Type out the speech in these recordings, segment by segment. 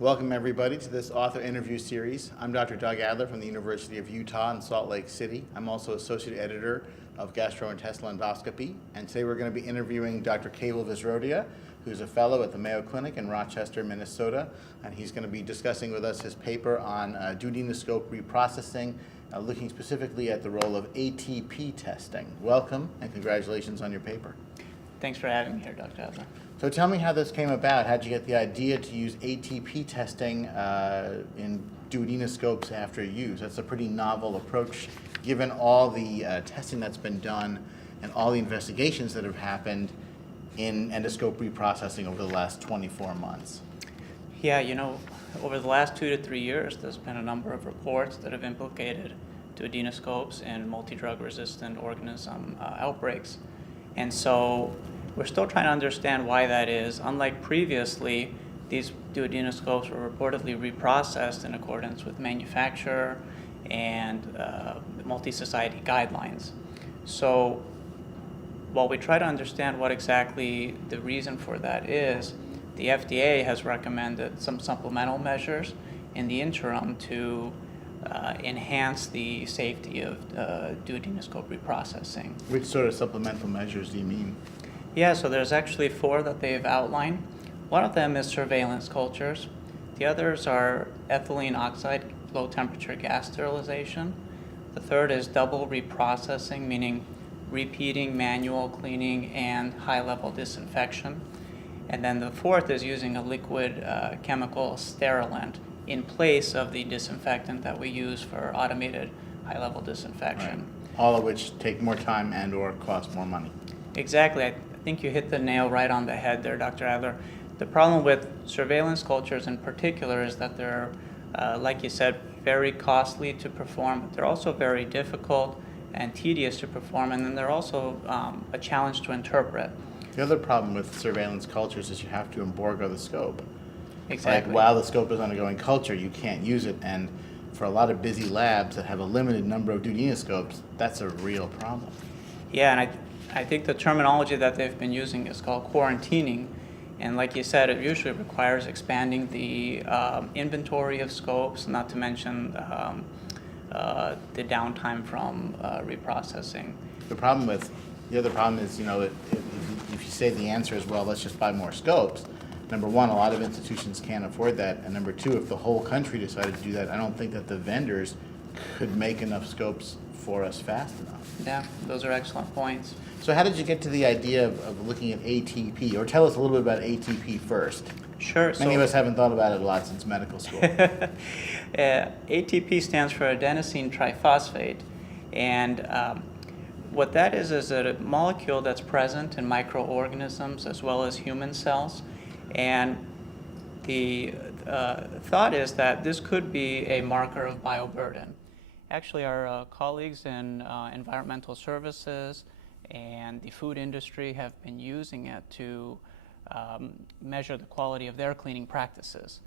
Welcome everybody to this author interview series. I'm Dr. Doug Adler from the University of Utah in Salt Lake City. I'm also associate editor of gastrointestinal endoscopy, and today we're going to be interviewing Dr. Kavel Visrodia, who's a fellow at the Mayo Clinic in Rochester, Minnesota, and he's going to be discussing with us his paper on duodenoscope reprocessing, looking specifically at the role of ATP testing. Welcome and congratulations on your paper. Thanks for having me here, Dr. Adler. So tell me how this came about. How'd you get the idea to use ATP testing in duodenoscopes after use? That's a pretty novel approach given all the testing that's been done and all the investigations that have happened in endoscope reprocessing over the last 24 months. Yeah, over the last 2 to 3 years, there's been a number of reports that have implicated duodenoscopes in multi-drug resistant organism outbreaks. And so we're still trying to understand why that is. Unlike previously, these duodenoscopes were reportedly reprocessed in accordance with manufacturer and multi-society guidelines. So while we try to understand what exactly the reason for that is, the FDA has recommended some supplemental measures in the interim to enhance the safety of duodenoscope reprocessing. Which sort of supplemental measures do you mean? Yeah, so there's actually 4 that they've outlined. One of them is surveillance cultures. The others are ethylene oxide low temperature gas sterilization. The third is double reprocessing, meaning repeating manual cleaning and high-level disinfection. And then the fourth is using a liquid chemical sterilant in place of the disinfectant that we use for automated high-level disinfection. Right. All of which take more time and or cost more money. Exactly. I think you hit the nail right on the head there, Dr. Adler. The problem with surveillance cultures in particular is that they're, like you said, very costly to perform, but they're also very difficult and tedious to perform, and then they're also a challenge to interpret. The other problem with surveillance cultures is you have to embargo the scope. Exactly. Like while the scope is undergoing culture, you can't use it, and for a lot of busy labs that have a limited number of duodenoscopes, that's a real problem. Yeah, and I think the terminology that they've been using is called quarantining, and like you said, it usually requires expanding the inventory of scopes, not to mention the downtime from reprocessing. The other problem is, if you say the answer is, well, let's just buy more scopes, number one, a lot of institutions can't afford that, and number two, if the whole country decided to do that, I don't think that the vendors could make enough scopes for us fast enough. Yeah, those are excellent points. So how did you get to the idea of looking at ATP? Or tell us a little bit about ATP first. Sure. Many of us haven't thought about it a lot since medical school. ATP stands for Adenosine Triphosphate, and what that is a molecule that's present in microorganisms as well as human cells, and the thought is that this could be a marker of bioburden. Actually, our colleagues in environmental services and the food industry have been using it to measure the quality of their cleaning practices.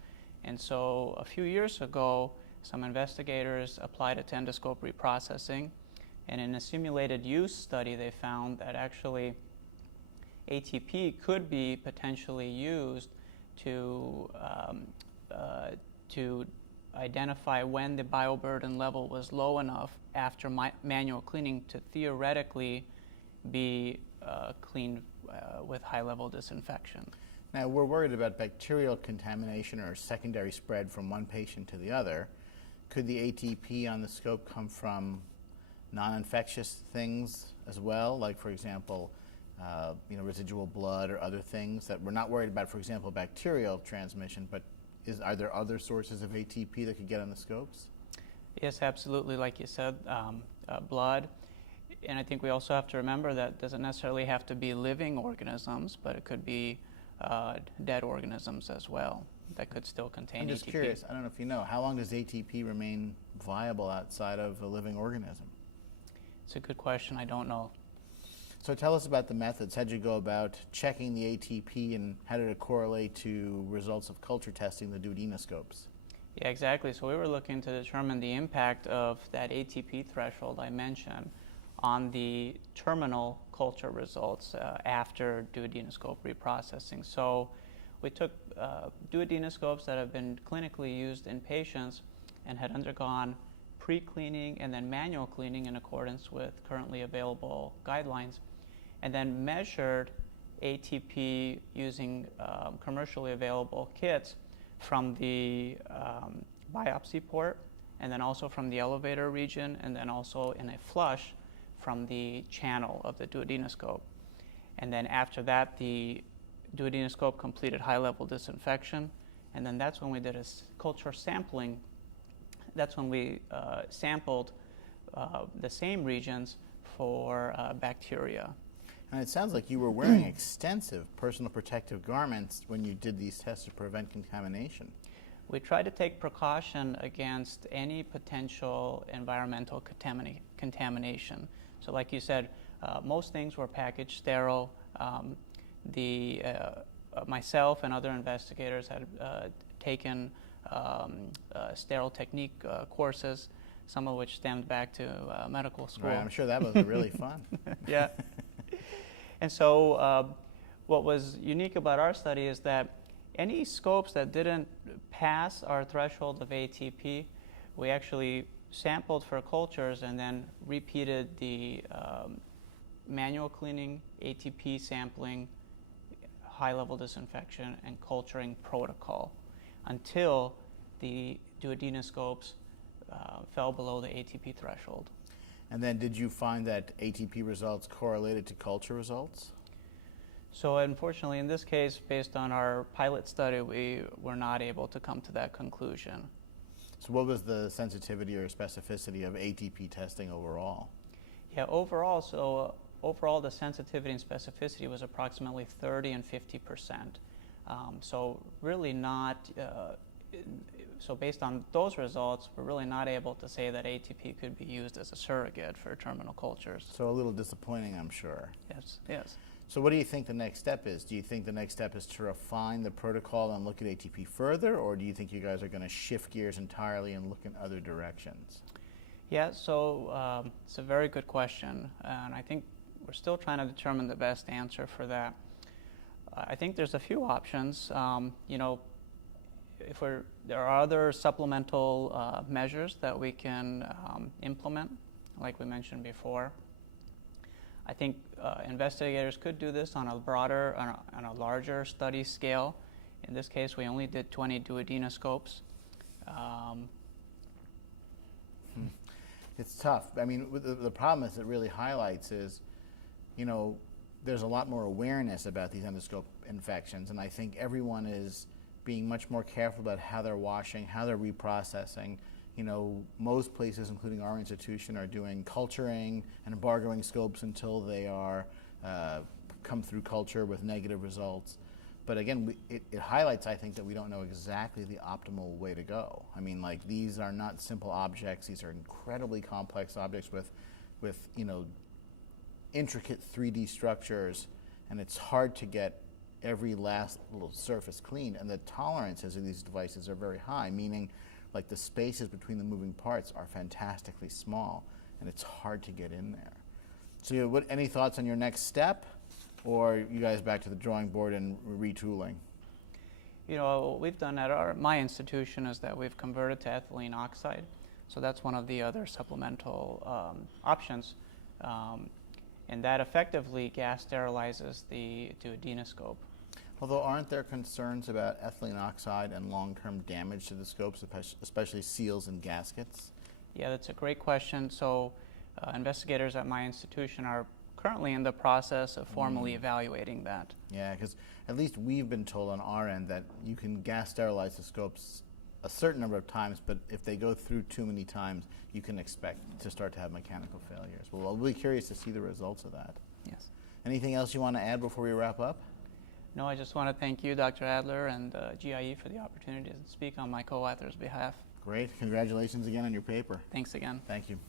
And so a few years ago, some investigators applied it to endoscope reprocessing, and in a simulated use study, they found that actually ATP could be potentially used to identify when the bioburden level was low enough after manual cleaning to theoretically be cleaned with high-level disinfection. Now, we're worried about bacterial contamination or secondary spread from one patient to the other. Could the ATP on the scope come from non-infectious things as well, like, for example, residual blood or other things that we're not worried about, for example, bacterial transmission, but are there other sources of ATP that could get on the scopes? Yes, absolutely. Like you said, blood. And I think we also have to remember that it doesn't necessarily have to be living organisms, but it could be dead organisms as well that could still contain ATP. I'm just curious, I don't know if you know, how long does ATP remain viable outside of a living organism? It's a good question. I don't know. So tell us about the methods. How did you go about checking the ATP, and how did it correlate to results of culture testing the duodenoscopes? Yeah, exactly. So we were looking to determine the impact of that ATP threshold I mentioned on the terminal culture results after duodenoscope reprocessing. So we took duodenoscopes that have been clinically used in patients and had undergone pre-cleaning and then manual cleaning in accordance with currently available guidelines, and then measured ATP using commercially available kits from the biopsy port, and then also from the elevator region, and then also in a flush from the channel of the duodenoscope. And then after that, the duodenoscope completed high-level disinfection, and then that's when we did a culture sampling. That's when we sampled the same regions for bacteria. And it sounds like you were wearing extensive personal protective garments when you did these tests to prevent contamination. We tried to take precaution against any potential environmental contamination. So like you said, most things were packaged sterile. Myself and other investigators had taken sterile technique courses, some of which stemmed back to medical school. Right, I'm sure that was really fun. Yeah. And so what was unique about our study is that any scopes that didn't pass our threshold of ATP, we actually sampled for cultures and then repeated the manual cleaning, ATP sampling, high-level disinfection, and culturing protocol until the duodenoscopes fell below the ATP threshold. And then did you find that ATP results correlated to culture results? So unfortunately, in this case, based on our pilot study, we were not able to come to that conclusion. So what was the sensitivity or specificity of ATP testing overall? Yeah, overall the sensitivity and specificity was approximately 30 and 50%. So really not, so based on those results, we're really not able to say that ATP could be used as a surrogate for terminal cultures. So a little disappointing, I'm sure. Yes, yes. So what do you think the next step is? Do you think the next step is to refine the protocol and look at ATP further, or do you think you guys are going to shift gears entirely and look in other directions? Yeah, so it's a very good question, and I think we're still trying to determine the best answer for that. I think there's a few options. You know, there are other supplemental measures that we can implement, like we mentioned before. I think investigators could do this on a broader, on a larger study scale. In this case, we only did 20 duodenoscopes. It's tough. I mean, the problem is it really highlights is, you know, there's a lot more awareness about these endoscope infections, and I think everyone is being much more careful about how they're washing, how they're reprocessing. You know, most places, including our institution, are doing culturing and embargoing scopes until they are come through culture with negative results. But again, it highlights, I think, that we don't know exactly the optimal way to go. I mean, like, these are not simple objects. These are incredibly complex objects with you know, intricate 3D structures, and it's hard to get every last little surface cleaned. And the tolerances of these devices are very high, meaning like the spaces between the moving parts are fantastically small, and it's hard to get in there. So any thoughts on your next step, or you guys back to the drawing board and retooling? You know, what we've done at my institution is that we've converted to ethylene oxide. So that's one of the other supplemental options. And that effectively gas sterilizes the duodenoscope. Although, aren't there concerns about ethylene oxide and long-term damage to the scopes, especially seals and gaskets? Yeah, that's a great question. So investigators at my institution are currently in the process of formally evaluating that. Yeah, because at least we've been told on our end that you can gas sterilize the scopes a certain number of times, but if they go through too many times, you can expect to start to have mechanical failures. Well, I'll be curious to see the results of that. Yes. Anything else you want to add before we wrap up? No, I just want to thank you, Dr. Adler, and GIE for the opportunity to speak on my co-author's behalf. Great. Congratulations again on your paper. Thanks again. Thank you.